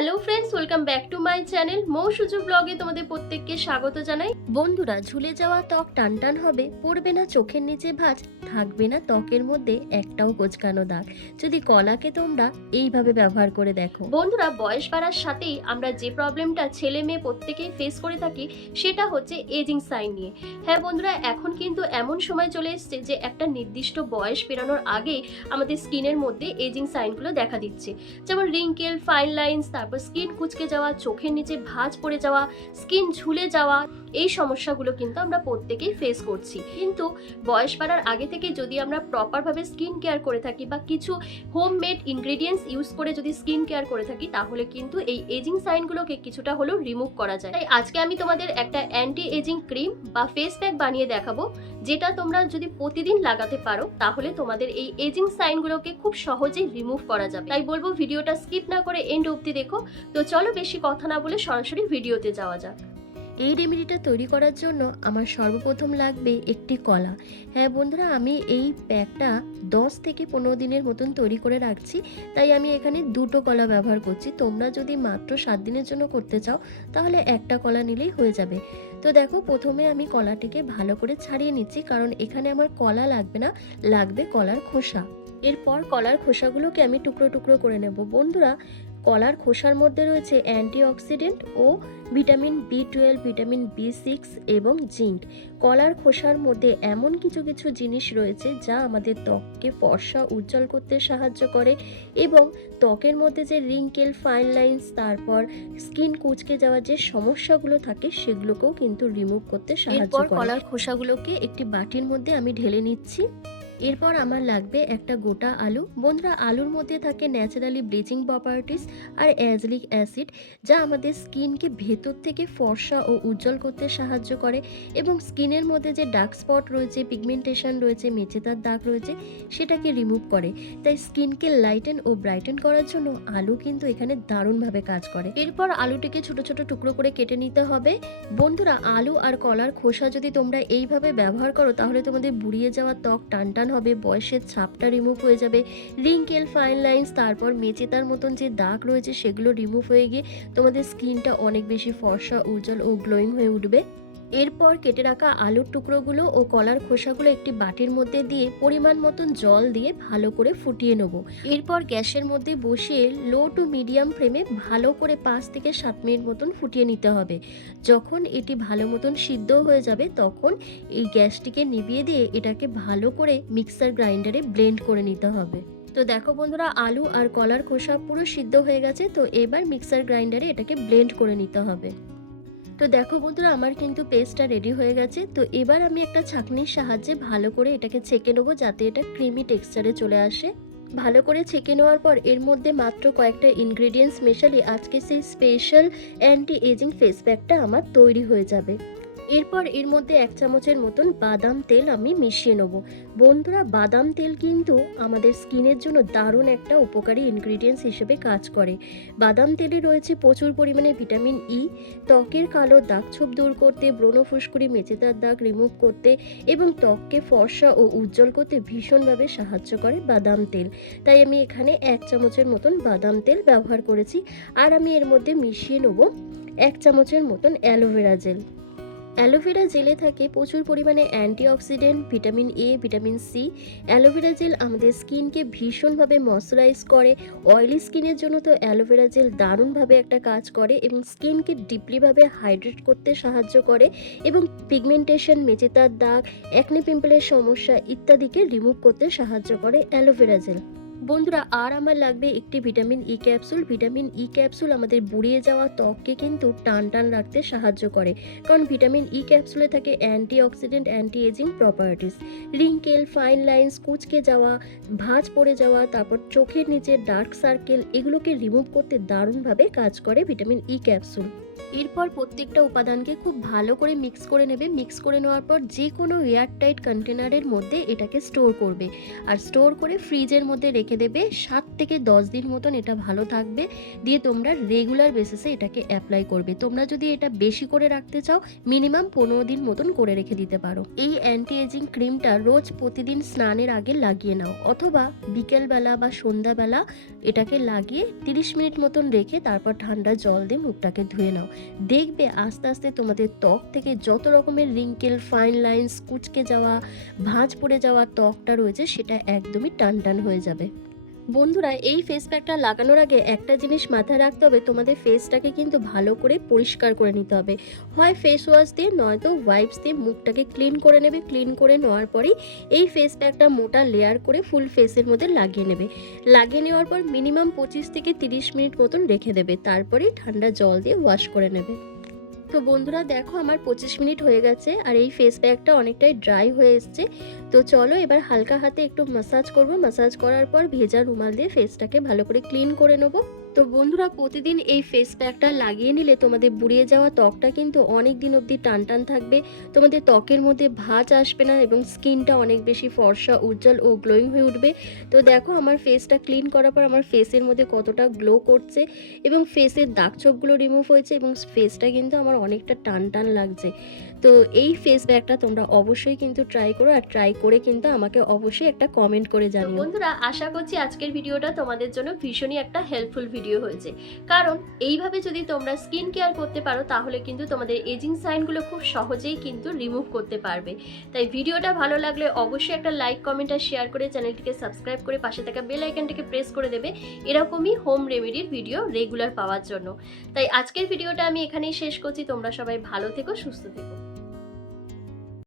Hello friends welcome back to my channel Mou Suju ব্লগে তোমাদের প্রত্যেককে স্বাগত জানাই। বন্ধুরা, ঝুলে যাওয়া ত্বক টানটান হবে, পড়বে না চোখের নিচে ভাঁজ, থাকবে না ত্বকের মধ্যে একটাও কোচকানো দাগ। যদি কলাকে তোমরা এইভাবে ব্যবহার করে দেখো। বন্ধুরা, বয়স বাড়ার সাথেই আমরা যে প্রবলেমটা ছেলে মেয়ে প্রত্যেকেই ফেস করে থাকি, সেটা হচ্ছে এজিং সাইন নিয়ে। হ্যাঁ বন্ধুরা, এখন কিন্তু এমন সময় চলে এসছে যে একটা নির্দিষ্ট বয়স পেরানোর আগেই আমাদের স্কিনের মধ্যে এজিং সাইনগুলো দেখা দিচ্ছে। যেমন রিঙ্কেল ফাইন লাইন্স তারপর স্কিন কুচকে যাওয়া, চোখের নিচে ভাঁজ পড়ে যাওয়া স্কিন ঝুলে যাওয়া, এই সমস্যাগুলো কিন্তু আমরা প্রত্যেকেই ফেস করছি। কিন্তু বয়স বাড়ার আগে থেকে যদি আমরা প্রপারভাবে স্কিন কেয়ার করে থাকি বা কিছু হোম মেড ইনগ্রেডিয়েন্টস ইউজ করে যদি স্কিন কেয়ার করে থাকি, তাহলে কিন্তু এই এজিং সাইনগুলোকে কিছুটা হলেও রিমুভ করা যায়। তাই আজকে আমি তোমাদের একটা অ্যান্টি এজিং ক্রিম বা ফেস প্যাক বানিয়ে দেখাবো। যেটা তোমরা যদি প্রতিদিন লাগাতে পারো, তাহলে তোমাদের এই এজিং সাইনগুলোকে খুব সহজেই রিমুভ করা যাবে। তাই বলব ভিডিওটা স্কিপ না করে এন্ড অব্দি দেখো। তো চলো বেশি কথা না বলে সরাসরি ভিডিওতে যাওয়া যাক। এই রেমেডিটা তৈরি করার জন্য আমার সর্বপ্রথম লাগবে একটি কলা। হ্যাঁ বন্ধুরা, আমি এই প্যাকটা দশ থেকে পনেরো দিনের মতন তৈরি করে রাখছি। তাই আমি এখানে দুটো কলা ব্যবহার করছি। তোমরা যদি মাত্র সাত দিনের জন্য করতে চাও, তাহলে একটা কলা নিলেই হয়ে যাবে। তো দেখো, প্রথমে আমি কলাটিকে ভালো করে ছাড়িয়ে নিচ্ছি, কারণ এখানে আমার কলা লাগবে না, লাগবে কলার খোসা। এরপর কলার খোসাগুলোকে আমি টুকরো টুকরো করে নেব। বন্ধুরা কলার খোসার মধ্যে রয়েছে অ্যান্টিঅক্সিডেন্ট ও vitamin B twelve vitamin B six এবং জিঙ্ক। কলার খোসার মধ্যে এমন কিছু কিছু জিনিস রয়েছে যা আমাদের ত্বককে ফর্সা উজ্জ্বল করতে সাহায্য করে এবং ত্বকের মধ্যে যে রিঙ্কেল ফাইন লাইন্স তারপর স্কিন কুচকে যাওয়ার যে সমস্যাগুলো থাকে সেগুলোকেও কিন্তু রিমুভ করতে সাহায্য করে। কলার খোসাগুলোকে একটি বাটির মধ্যে আমি ঢেলে নিচ্ছি। এরপর আমার লাগবে একটা গোটা আলু। বন্ধুরা, আলুর মধ্যে থাকে ন্যাচারালি ব্লিচিং প্রপার্টিস আর অ্যাজলিক অ্যাসিড যা আমাদের স্কিনকে ভেতর থেকে ফর্সা ও উজ্জ্বল করতে সাহায্য করে এবং স্কিনের মধ্যে যে ডার্ক স্পট রয়েছে পিগমেন্টেশন রয়েছে, মেচেদার দাগ রয়েছে, সেটাকে রিমুভ করে। তাই স্কিনকে লাইটেন ও ব্রাইটেন করার জন্য আলু কিন্তু এখানে দারুণভাবে কাজ করে। এরপর আলুটিকে ছোট ছোট টুকরো করে কেটে নিতে হবে। বন্ধুরা, আলু আর কলার খোসা যদি তোমরা এইভাবে ব্যবহার করো, তাহলে তোমাদের বুড়িয়ে যাওয়া ত্বক টান টান হবে, বয়সের ছাপটা রিমুভ হয়ে যাবে। রিঙ্কেল ফাইন লাইন্স তারপর মেচেতার মতন যে দাগ রয়েছে, সেগুলো রিমুভ হয়ে গিয়ে তোমাদের স্কিনটা অনেক বেশি ফর্সা, উজ্জ্বল ও গ্লোয়িং হয়ে উঠবে। এরপর কেটে রাখা আলুর টুকরোগুলো ও কলার খোসাগুলো একটি বাটির মধ্যে দিয়ে পরিমাণ মতন জল দিয়ে ভালো করে ফুটিয়ে নেব। এরপর গ্যাসের মধ্যে বসিয়ে লো টু মিডিয়াম ফ্লেমে ভালো করে পাঁচ থেকে সাত মিনিট মতন ফুটিয়ে নিতে হবে। যখন এটি ভালো মতন সিদ্ধ হয়ে যাবে, তখন এই গ্যাসটিকে নিভিয়ে দিয়ে এটাকে ভালো করে মিক্সার গ্রাইন্ডারে ব্লেন্ড করে নিতে হবে। তো দেখো বন্ধুরা, আলু আর কলার খোসা পুরো সিদ্ধ হয়ে গেছে, তো এবার মিক্সার গ্রাইন্ডারে এটাকে ব্লেন্ড করে নিতে হবে। তো দেখো বন্ধুরা, আমার কিন্তু পেস্টটা রেডি হয়ে গেছে। তো এবার আমি একটা ছাঁকনির সাহায্যে ভালো করে এটাকে ছেঁকে নেব, যাতে এটা ক্রিমি টেক্সচারে চলে আসে। ভালো করে ছেঁকে নেওয়ার পর এর মধ্যে মাত্র কয়েকটা ইনগ্রিডিয়েন্টস মেশালে আজকে সেই স্পেশাল অ্যান্টি এজিং ফেস প্যাকটা আমার তৈরি হয়ে যাবে। এরপর এর মধ্যে এক চামচের মতন বাদাম তেল আমি মিশিয়ে নেব। বন্ধুরা, বাদাম তেল কিন্তু আমাদের স্কিনের জন্য দারুণ একটা উপকারী ইনগ্রিডিয়েন্টস হিসেবে কাজ করে। বাদাম তেলে রয়েছে প্রচুর পরিমাণে ভিটামিন ই ত্বকের কালো দাগ ছোপ দূর করতে, ব্রণ ফুসকুড়ি মেচেদার দাগ রিমুভ করতে এবং ত্বককে ফর্সা ও উজ্জ্বল করতে ভীষণভাবে সাহায্য করে বাদাম তেল। তাই আমি এখানে এক চামচের মতন বাদাম তেল ব্যবহার করেছি। আর আমি এর মধ্যে মিশিয়ে নেব এক চামচের মতন অ্যালোভেরা জেল। অ্যালোভেরা জেলে থাকে প্রচুর পরিমাণে antioxidant, vitamin A vitamin C aloe vera gel আমাদের স্কিনকে ভীষণভাবে ময়শ্চারাইজ করে। অয়েলি স্কিনের জন্য তো অ্যালোভেরা জেল দারুণভাবে একটা কাজ করে এবং স্কিনকে ডিপলিভাবে হাইড্রেট করতে সাহায্য করে এবং পিগমেন্টেশন মেচেতার দাগ অ্যাকনে পিম্পলের সমস্যা ইত্যাদিকে রিমুভ করতে সাহায্য করে অ্যালোভেরা জেল। বন্ধুরা, আর আমার লাগবে একটি vitamin E capsule vitamin E capsule আমাদের বুড়িয়ে যাওয়া ত্বককে কিন্তু টান টান রাখতে সাহায্য করে। কারণ ভিটামিন ই ক্যাপসুলে থাকে antioxidant anti aging properties. Wrinkle, fine lines, কুচকে যাওয়া, ভাঁজ পড়ে যাওয়া, তারপর চোখের নিচে ডার্ক সার্কেল, এগুলোকে রিমুভ করতে দারুণভাবে কাজ করে ভিটামিন ই ক্যাপসুল এরপর প্রত্যেকটা উপাদানকে খুব ভালো করে মিক্স করে নেবে। মিক্স করে নেওয়ার পর যে কোনো এয়ারটাইট কন্টেনারের মধ্যে এটাকে স্টোর করবে। আর স্টোর করে ফ্রিজের মধ্যে রেখে দেবে। সাত থেকে দশ দিন মতন এটা ভালো থাকবে। দিয়ে তোমরা রেগুলার বেসিসে এটাকে অ্যাপ্লাই করবে। তোমরা যদি এটা বেশি করে রাখতে চাও মিনিমাম পনেরো দিন মতন করে রেখে দিতে পারো। এই অ্যান্টি এজিং ক্রিমটা রোজ প্রতিদিন স্নানের আগে লাগিয়ে নাও। অথবা বিকেলবেলা বা সন্ধ্যাবেলা এটাকে লাগিয়ে তিরিশ মিনিট মতন রেখে তারপর ঠান্ডা জল দিয়ে মুখটাকে ধুয়ে নাও। দেখবে আস্তে আস্তে তোমাদের ত্বক থেকে যত রকমের রিঙ্কেল, ফাইন লাইন্স, কুচকে যাওয়া, ভাঁজ পড়ে যাওয়া ত্বকটা রয়েছে, সেটা একদমই টান টান হয়ে যাবে। বন্ধুরা, এই ফেস প্যাকটা লাগানোর আগে একটা জিনিস মাথায় রাখতে হবে, তোমাদের ফেসটাকে কিন্তু ভালো করে পরিষ্কার করে নিতে হবে। হয় ফেস ওয়াশ দিয়ে, নয়তো ওয়াইপস দিয়ে মুখটাকে ক্লিন করে নেবে। ক্লিন করে নেওয়ার পরেই এই ফেস প্যাকটা মোটা লেয়ার করে ফুল ফেসের মধ্যে লাগিয়ে নেবে। লাগিয়ে নেওয়ার পর মিনিমাম পঁচিশ থেকে তিরিশ মিনিট মতন রেখে দেবে। তারপরেই ঠান্ডা জল দিয়ে ওয়াশ করে নেবে। তো বন্ধুরা দেখো আমার পঁচিশ মিনিট হয়ে গেছে আর এই ফেস প্যাকটা অনেকটাই ড্রাই হয়ে এসছে। তো চলো এবার হালকা হাতে একটু মাসাজ করব। মাসাজ করার পর ভেজা রুমাল দিয়ে ফেসটাকে ভালো করে ক্লিন করে নেব। তো বন্ধুরা প্রতিদিন এই ফেস প্যাকটা লাগিয়ে নিলে তোমাদের বুড়িয়ে যাওয়া ত্বকটা কিন্তু অনেক দিন অবধি টান টান থাকবে। তোমাদের ত্বকের মধ্যে ভাঁজ আসবে না এবং স্কিনটা অনেক বেশি ফর্সা, উজ্জ্বল ও গ্লোয়িং হয়ে উঠবে। তো দেখো আমার ফেসটা ক্লিন করার পর আমার ফেসের মধ্যে কতটা গ্লো করছে এবং ফেসের দাগ ছোপগুলো রিমুভ হয়েছে এবং ফেসটা কিন্তু আমার অনেকটা টান টান লাগছে। তো এই ফেস প্যাকটা তোমরা অবশ্যই কিন্তু ট্রাই করো আর ট্রাই করে কিন্তু আমাকে অবশ্যই একটা কমেন্ট করে জানিও। বন্ধুরা, আশা করছি আজকের ভিডিওটা তোমাদের জন্য ভীষণই একটা হেল্পফুল ভিডিও হয়েছে। কারণ এইভাবে যদি তোমরা স্কিন কেয়ার করতে পারো, তাহলে কিন্তু তোমাদের এজিং সাইনগুলো খুব সহজেই কিন্তু রিমুভ করতে পারবে। তাই ভিডিওটা ভালো লাগলে অবশ্যই একটা লাইক কমেন্ট আর শেয়ার করে চ্যানেলটিকে সাবস্ক্রাইব করে পাশে থাকা বেল আইকনটিকে প্রেস করে দেবে। এরকমই হোম রেমেডির ভিডিও রেগুলার পাওয়ার জন্য। তাই আজকের ভিডিওটা আমি এখানেই শেষ করছি। তোমরা সবাই ভালো থেকো, সুস্থ থেকো।